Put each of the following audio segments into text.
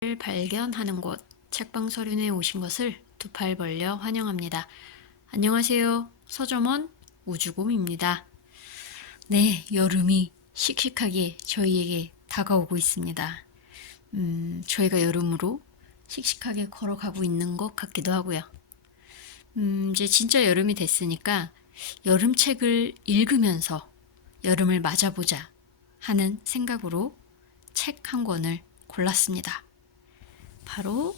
발견하는 곳 책방서륜에 오신 것을 두 팔 벌려 환영합니다. 안녕하세요. 서점원 우주곰입니다. 네, 여름이 씩씩하게 저희에게 다가오고 있습니다. 저희가 여름으로 씩씩하게 걸어가고 있는 것 같기도 하고요. 이제 진짜 여름이 됐으니까 여름책을 읽으면서 여름을 맞아보자 하는 생각으로 책 한 권을 골랐습니다. 바로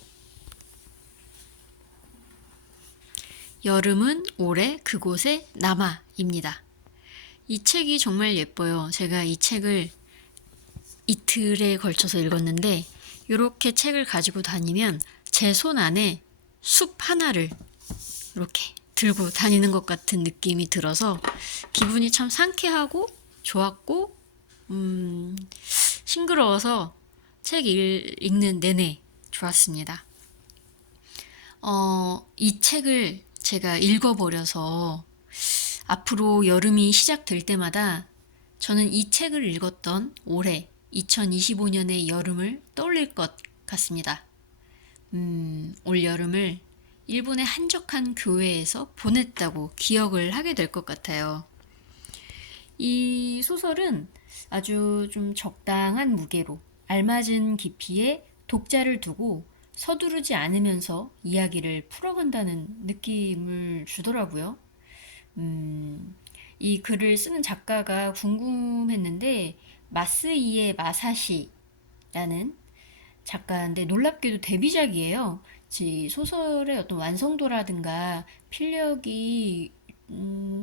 여름은 올해 그곳에 남아입니다. 이 책이 정말 예뻐요. 제가 이 책을 이틀에 걸쳐서 읽었는데 이렇게 책을 가지고 다니면 제 손 안에 숲 하나를 이렇게 들고 다니는 것 같은 느낌이 들어서 기분이 참 상쾌하고 좋았고 싱그러워서 책 읽는 내내 좋았습니다. 이 책을 제가 읽어버려서 앞으로 여름이 시작될 때마다 저는 이 책을 읽었던 올해 2025년의 여름을 떠올릴 것 같습니다. 올 여름을 일본의 한적한 교회에서 보냈다고 기억을 하게 될 것 같아요. 이 소설은 아주 좀 적당한 무게로 알맞은 깊이의 독자를 두고 서두르지 않으면서 이야기를 풀어간다는 느낌을 주더라고요. 이 글을 쓰는 작가가 궁금했는데 마스이에 마사시라는 작가인데 놀랍게도 데뷔작이에요. 소설의 어떤 완성도라든가 필력이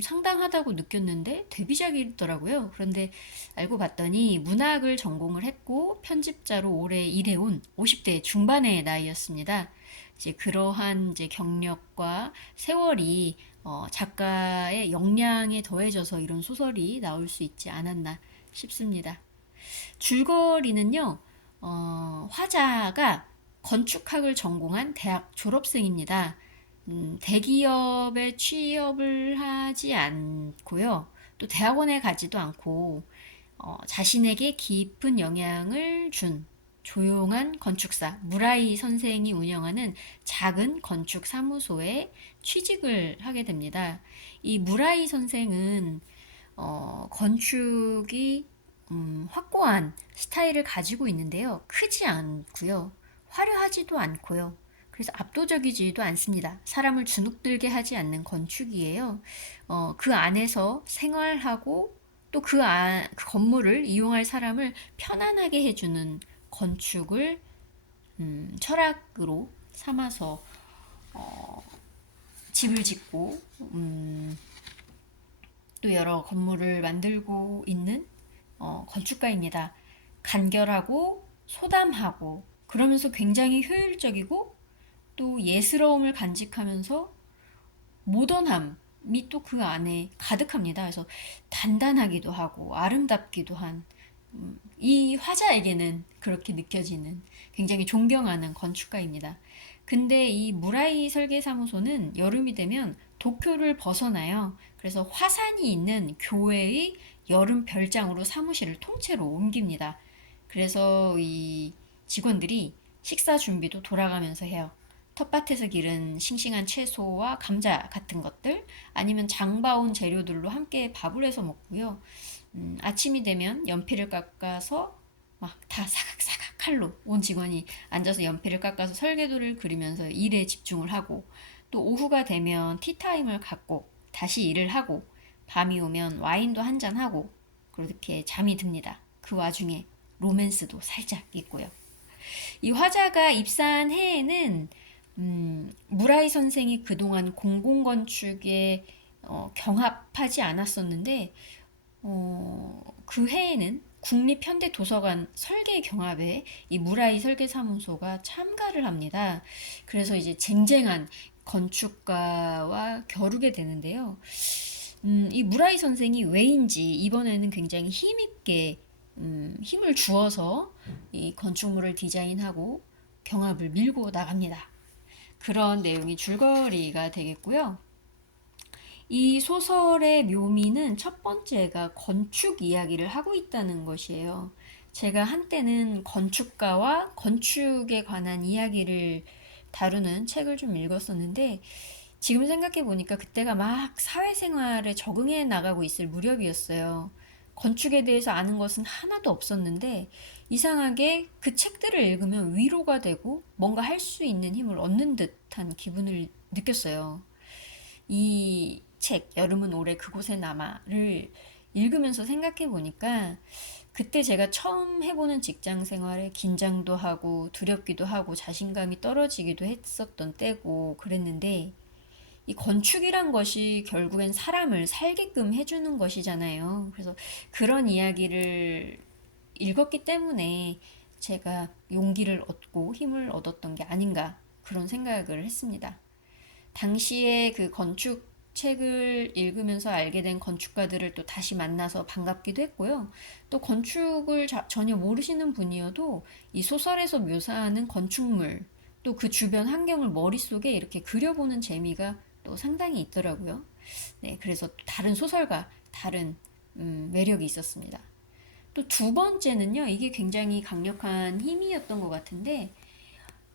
상당하다고 느꼈는데 데뷔작이더라고요. 그런데 알고 봤더니 문학을 전공을 했고 편집자로 오래 일해온 50대 중반의 나이였습니다. 이제 그러한 이제 경력과 세월이 작가의 역량에 더해져서 이런 소설이 나올 수 있지 않았나 싶습니다. 줄거리는요, 화자가 건축학을 전공한 대학 졸업생입니다. 대기업에 취업을 하지 않고요. 또 대학원에 가지도 않고 자신에게 깊은 영향을 준 조용한 건축사 무라이 선생이 운영하는 작은 건축 사무소에 취직을 하게 됩니다. 이 무라이 선생은 건축이 확고한 스타일을 가지고 있는데요. 크지 않고요. 화려하지도 않고요. 그래서 압도적이지도 않습니다. 사람을 주눅들게 하지 않는 건축이에요. 그 안에서 생활하고 또 그 건물을 이용할 사람을 편안하게 해주는 건축을 철학으로 삼아서 집을 짓고 또 여러 건물을 만들고 있는 건축가입니다. 간결하고 소담하고 그러면서 굉장히 효율적이고 또 예스러움을 간직하면서 모던함이 또 그 안에 가득합니다. 그래서 단단하기도 하고 아름답기도 한 이 화자에게는 그렇게 느껴지는 굉장히 존경하는 건축가입니다. 근데 이 무라이 설계사무소는 여름이 되면 도쿄를 벗어나요. 그래서 화산이 있는 교회의 여름 별장으로 사무실을 통째로 옮깁니다. 그래서 이 직원들이 식사 준비도 돌아가면서 해요. 텃밭에서 기른 싱싱한 채소와 감자 같은 것들 아니면 장봐온 재료들로 함께 밥을 해서 먹고요. 아침이 되면 연필을 깎아서 막 다 사각사각 칼로 온 직원이 앉아서 연필을 깎아서 설계도를 그리면서 일에 집중을 하고 또 오후가 되면 티타임을 갖고 다시 일을 하고 밤이 오면 와인도 한잔 하고 그렇게 잠이 듭니다. 그 와중에 로맨스도 살짝 있고요. 이 화자가 입사한 해에는 무라이 선생이 그동안 공공건축에 경합하지 않았었는데 그 해에는 국립현대도서관 설계경합에 이 무라이 설계사무소가 참가를 합니다. 그래서 이제 쟁쟁한 건축가와 겨루게 되는데요. 이 무라이 선생이 왜인지 이번에는 굉장히 힘있게 힘을 주어서 이 건축물을 디자인하고 경합을 밀고 나갑니다. 그런 내용이 줄거리가 되겠고요. 이 소설의 묘미는 첫 번째가 건축 이야기를 하고 있다는 것이에요. 제가 한때는 건축가와 건축에 관한 이야기를 다루는 책을 좀 읽었었는데 지금 생각해 보니까 그때가 막 사회생활에 적응해 나가고 있을 무렵이었어요. 건축에 대해서 아는 것은 하나도 없었는데 이상하게 그 책들을 읽으면 위로가 되고 뭔가 할 수 있는 힘을 얻는 듯한 기분을 느꼈어요. 이 책, 여름은 올해 그곳에 남아를 읽으면서 생각해 보니까 그때 제가 처음 해보는 직장 생활에 긴장도 하고 두렵기도 하고 자신감이 떨어지기도 했었던 때고 그랬는데 이 건축이란 것이 결국엔 사람을 살게끔 해주는 것이잖아요. 그래서 그런 이야기를 읽었기 때문에 제가 용기를 얻고 힘을 얻었던 게 아닌가 그런 생각을 했습니다. 당시에 그 건축 책을 읽으면서 알게 된 건축가들을 또 다시 만나서 반갑기도 했고요. 또 건축을 전혀 모르시는 분이어도 이 소설에서 묘사하는 건축물, 또 그 주변 환경을 머릿속에 이렇게 그려보는 재미가 또 상당히 있더라고요. 네, 그래서 또 다른 소설과 다른 매력이 있었습니다. 또 두 번째는요, 이게 굉장히 강력한 힘이었던 것 같은데,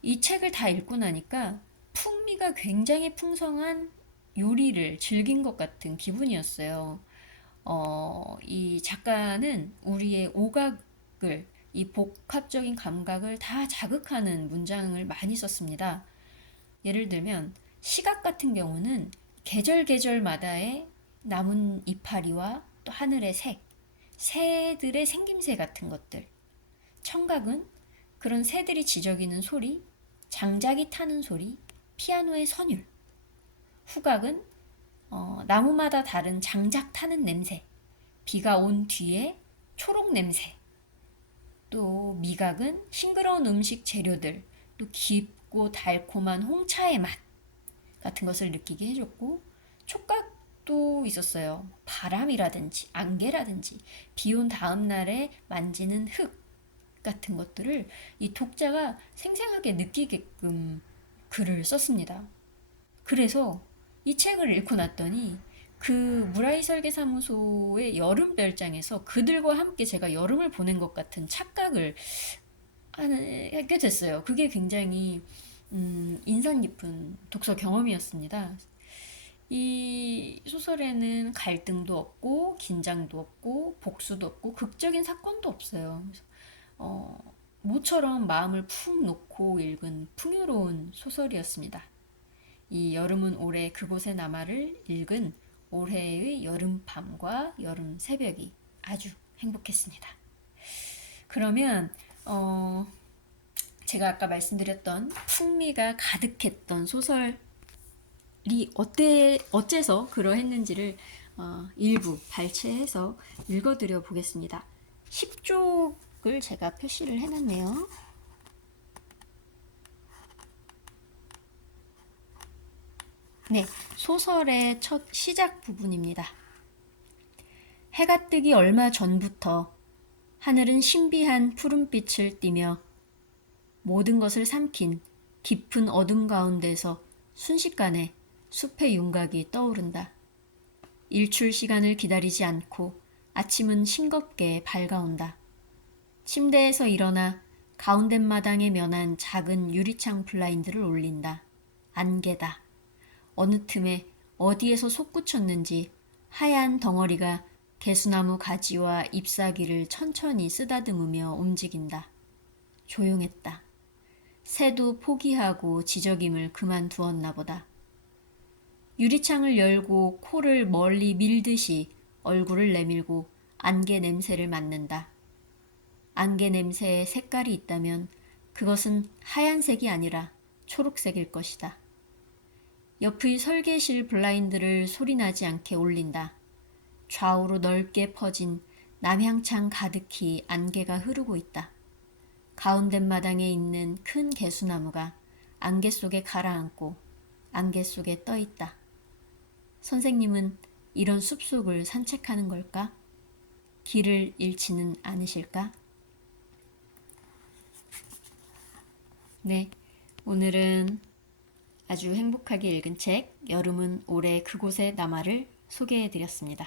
이 책을 다 읽고 나니까 풍미가 굉장히 풍성한 요리를 즐긴 것 같은 기분이었어요. 이 작가는 우리의 오각을, 이 복합적인 감각을 다 자극하는 문장을 많이 썼습니다. 예를 들면, 시각 같은 경우는 계절마다의 나뭇 이파리와 또 하늘의 색, 새들의 생김새 같은 것들. 청각은 그런 새들이 지저귀는 소리, 장작이 타는 소리, 피아노의 선율. 후각은 나무마다 다른 장작 타는 냄새, 비가 온 뒤에 초록 냄새. 또 미각은 싱그러운 음식 재료들, 또 깊고 달콤한 홍차의 맛 같은 것을 느끼게 해줬고, 촉각도 있었어요. 바람이라든지 안개라든지 비온 다음 날에 만지는 흙 같은 것들을 이 독자가 생생하게 느끼게끔 글을 썼습니다. 그래서 이 책을 읽고 났더니 그 무라이 설계사무소의 여름 별장에서 그들과 함께 제가 여름을 보낸 것 같은 착각을 하게 됐어요. 그게 굉장히 인상 깊은 독서 경험이었습니다. 이 소설에는 갈등도 없고 긴장도 없고 복수도 없고 극적인 사건도 없어요. 그래서 모처럼 마음을 푹 놓고 읽은 풍요로운 소설이었습니다. 이 여름은 올해 그곳에 남아를 읽은 올해의 여름밤과 여름 새벽이 아주 행복했습니다. 그러면 제가 아까 말씀드렸던 풍미가 가득했던 소설이 어째서 그러했는지를 일부 발췌해서 읽어드려 보겠습니다. 10쪽을 제가 표시를 해놨네요. 네, 소설의 첫 시작 부분입니다. 해가 뜨기 얼마 전부터 하늘은 신비한 푸른빛을 띠며 모든 것을 삼킨 깊은 어둠 가운데서 순식간에 숲의 윤곽이 떠오른다. 일출 시간을 기다리지 않고 아침은 싱겁게 밝아온다. 침대에서 일어나 가운데 마당에 면한 작은 유리창 블라인드를 올린다. 안개다. 어느 틈에 어디에서 솟구쳤는지 하얀 덩어리가 개수나무 가지와 잎사귀를 천천히 쓰다듬으며 움직인다. 조용했다. 새도 포기하고 지저김을 그만두었나 보다. 유리창을 열고 코를 멀리 밀듯이 얼굴을 내밀고 안개 냄새를 맡는다. 안개 냄새에 색깔이 있다면 그것은 하얀색이 아니라 초록색일 것이다. 옆의 설계실 블라인드를 소리나지 않게 올린다. 좌우로 넓게 퍼진 남향창 가득히 안개가 흐르고 있다. 가운데 마당에 있는 큰 개수나무가 안개 속에 가라앉고 안개 속에 떠 있다. 선생님은 이런 숲속을 산책하는 걸까? 길을 잃지는 않으실까? 네, 오늘은 아주 행복하게 읽은 책 여름은 올해 그곳에 남아를 소개해 드렸습니다.